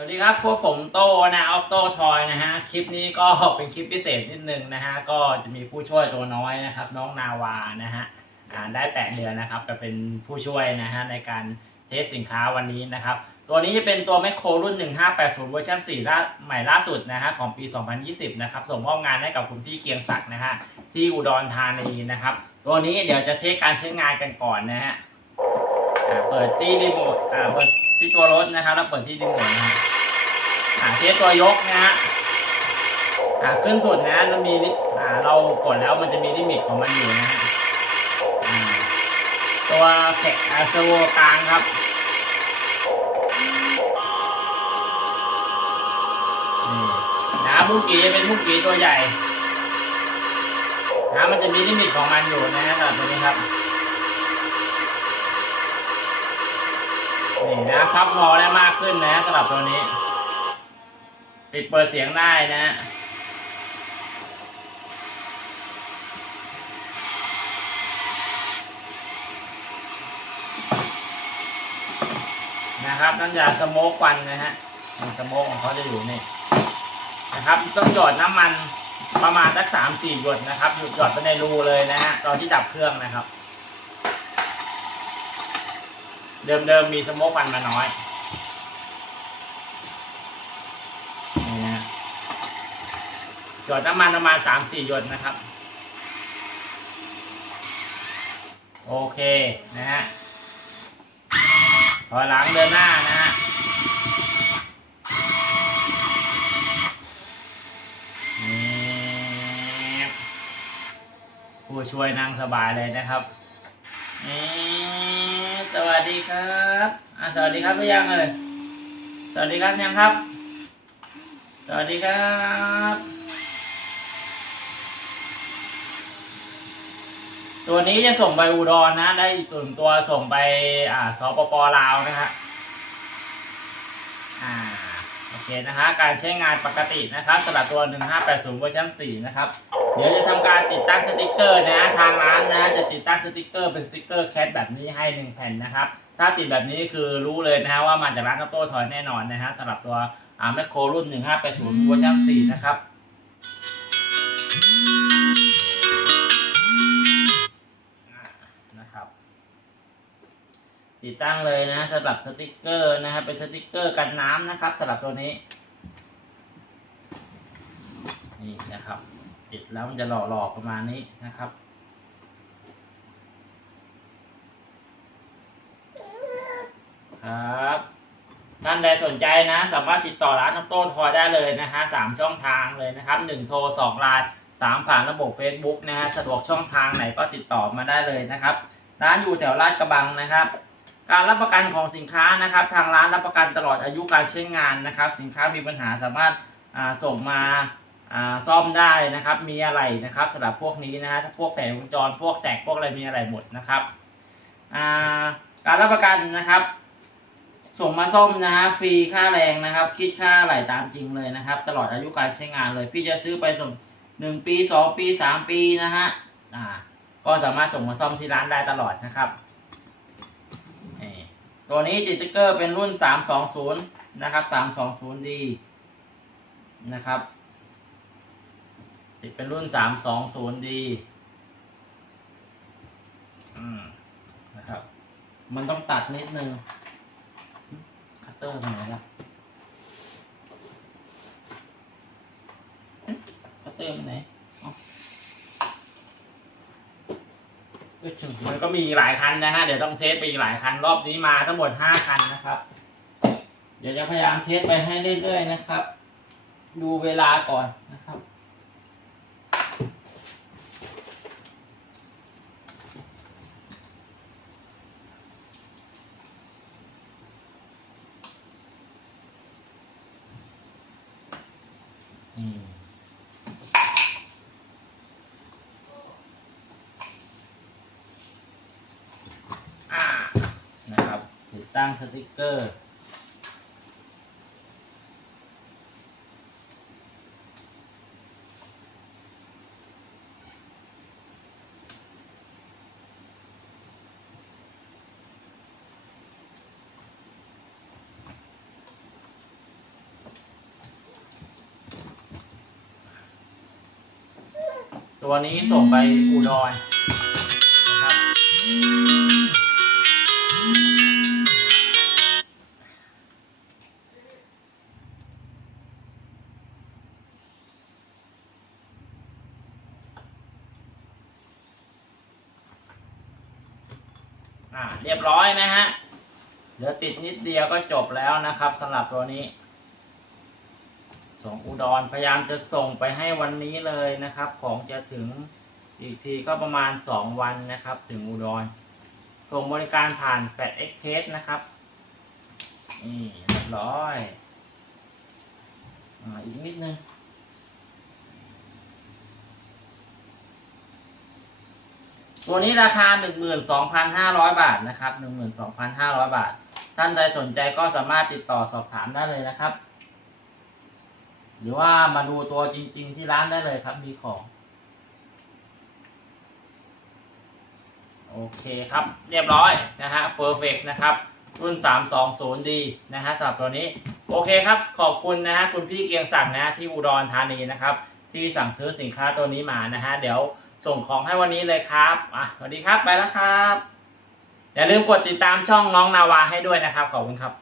สวัสดีครับ พวกผมโตนะออฟโตทอยนะฮะ คลิปนี้ก็เป็นคลิปพิเศษนิดนึงนะฮะ ก็จะมีผู้ช่วยตัวน้อยนะครับ น้องนาวานะฮะอ่าได้แปดเดือนนะครับก็เป็นผู้ช่วยนะฮะในการเทสสินค้าวันนี้นะครับ ตัวนี้จะเป็นตัวแมคโครรุ่น 1580เวอร์ชัน4ล่าใหม่ล่าสุดนะฮะของปี 2020 นะครับ ส่งมอบงานให้กับคุณพี่เกียงศักดิ์นะฮะที่อุดรธานีนะครับ ตัวนี้เดี๋ยวจะเทสการใช้งานกันก่อนนะฮะเปิดที่รีโมทอ่าเปิด ที่ตัวรถนะครับแล้วเปิดที่รีโมทนะฮะอ่าเทสตัวยกนะฮะอ่าขึ้นสุดนะเรามีอ่าเรากดแล้วมันจะมีลิมิตของมันอยู่นะฮะตัวแข็อาเซโวกลางครับนี่นะมุกกีเป็นมุกกีตัวใหญ่นะมันจะมีลิมิตของมันอยู่นะฮะตัวนี้ครับ นี่นะพับงอได้มากขึ้นนะสำหรับตัวนี้ ปิดเปิดเสียงได้นะฮะนะครับน้ำยาสโมกควันนะฮะสโมกของเขาจะอยู่นี่นะครับต้องหยดน้ำมันประมาณสักสามสี่หยดนะครับหยดหยดไปในรูเลยนะฮะตอนที่ดับเครื่องนะครับ เดิมๆมีสโมกควันมาน้อยนี่นะหยดน้ำมันประมาณสามสี่หยดนะครับ โอเคนะฮะพอหลังเดินหน้านะฮะผู้ช่วยนั่งสบายเลยนะครับนี่ วัสดีครับอะสวัสดีครับหรือยังเอ่ยสวัสดีครับยังครับ สวัสดีครับตัวนี้จะส่งไปอุดรนะ ได้ส่วนตัวส่งไปอ่าสปปลาวนะฮะอ่าโอ เคนะฮะการใช้งานปกตินะครับสำหรับตัว 1580เวอร์ชัน4นะครับ เดี๋ยวจะทำการติดตั้งสติกเกอร์นะทางร้านนะจะติดตั้งสติกเกอร์เป็นสติกเกอร์แคทแบบนี้ให้หนึ่งแผ่นนะครับ ถ้าติดแบบนี้คือรู้เลยนะฮะว่ามาจากร้านกระโต้ถอยแน่นอนนะฮะสำหรับตัวแมคโครรุ่น 1580เวอร์ชัน4นะครับนะครับ ติดตั้งเลยนะสำหรับสติกเกอร์นะครับเป็นสติกเกอร์กันน้ำนะครับสำหรับตัวนี้นี่นะครับ ติดแล้วมันจะหล่อๆประมาณนี้นะครับครับท่านใดสนใจนะ สามารถติดต่อร้านน้ำต้นทอยได้เลยนะฮะสามช่องทางเลยนะครับหนึ่งโทรสองไลน์สามผ่านระบบ Facebook นะฮะสะดวกช่องทางไหนก็ติดต่อมาได้เลยนะครับ ร้านอยู่แถวลาดกระบังนะครับ การรับประกันของสินค้านะครับ ทางร้านรับประกันตลอดอายุการใช้งานนะครับ สินค้ามีปัญหาสามารถาส่งมาาซ่อมได้นะครับ มีอะไรนะครับสำหรับพวกนี้นะฮะพวกแผงวงจรพวกแตกพวกอะไรมีอะไรหมดนะครับาการรับประกันนะครับ ส่งมาซ่อมนะฮะฟรีค่าแรงนะครับ คิดค่าไหลตามจริงเลยนะครับ ตลอดอายุการใช้งานเลย พี่จะซื้อไปส่งหนึ่งปีสองปีสามปีนะฮะก็สามารถส่งมาซ่อมที่ร้านได้ตลอดนะครับ ตัวนี้ติดสติ๊กเกอร์เป็นรุ่นสามสองศูนย์นะครับสามสองศูนย์ดีนะครับ ติดเป็นรุ่นสามสองศูนย์ดีนะครับ มันต้องตัดนิดนึง คัตเตอร์ไปไหนล่ะคัตเตอร์ไปไหนเอ้าเอ้ยถึง มันก็มีหลายคันนะฮะ เดี๋ยวต้องเทสไปอีกหลายคัน รอบนี้มาทั้งหมดห้าคันนะครับ เดี๋ยวจะพยายามเทสไปให้เรื่อยๆนะครับ ดูเวลาก่อนนะครับอืม ตั้งสติกเกอร์ ตัวนี้ส่งไปอุดรนะครับ อ่าเรียบร้อยนะฮะเหลือติดนิดเดียวก็จบแล้วนะครับสำหรับตัวนี้ ส่งอุดรพยายามจะส่งไปให้วันนี้เลยนะครับ ของจะถึงอีกทีก็ประมาณสองวันนะครับ ถึงอุดร ส่งบริการผ่านแฟดเอ็กเพสนะครับนี่เรียบร้อยอ่าอีกนิดนึง ตัวนี้ราคา 12,500 บาทนะครับ 12,500 บาท ท่านใดสนใจก็สามารถติดต่อสอบถามได้เลยนะครับ หรือว่ามาดูตัวจริง ๆ ที่ร้านได้เลยครับ มีของ โอเคครับ เรียบร้อยนะฮะ perfect นะครับ รุ่น 320D นะฮะสำหรับตัวนี้ โอเคครับ ขอบคุณนะฮะคุณพี่เกียงศักดิ์นะที่อุดรธานีนะครับ ที่สั่งซื้อสินค้าตัวนี้มานะฮะเดี๋ยว ส่งของให้วันนี้เลยครับอะสวัสดีครับไปแล้วครับ อย่าลืมกดติดตามช่องน้องนาวาให้ด้วยนะครับ ขอบคุณครับ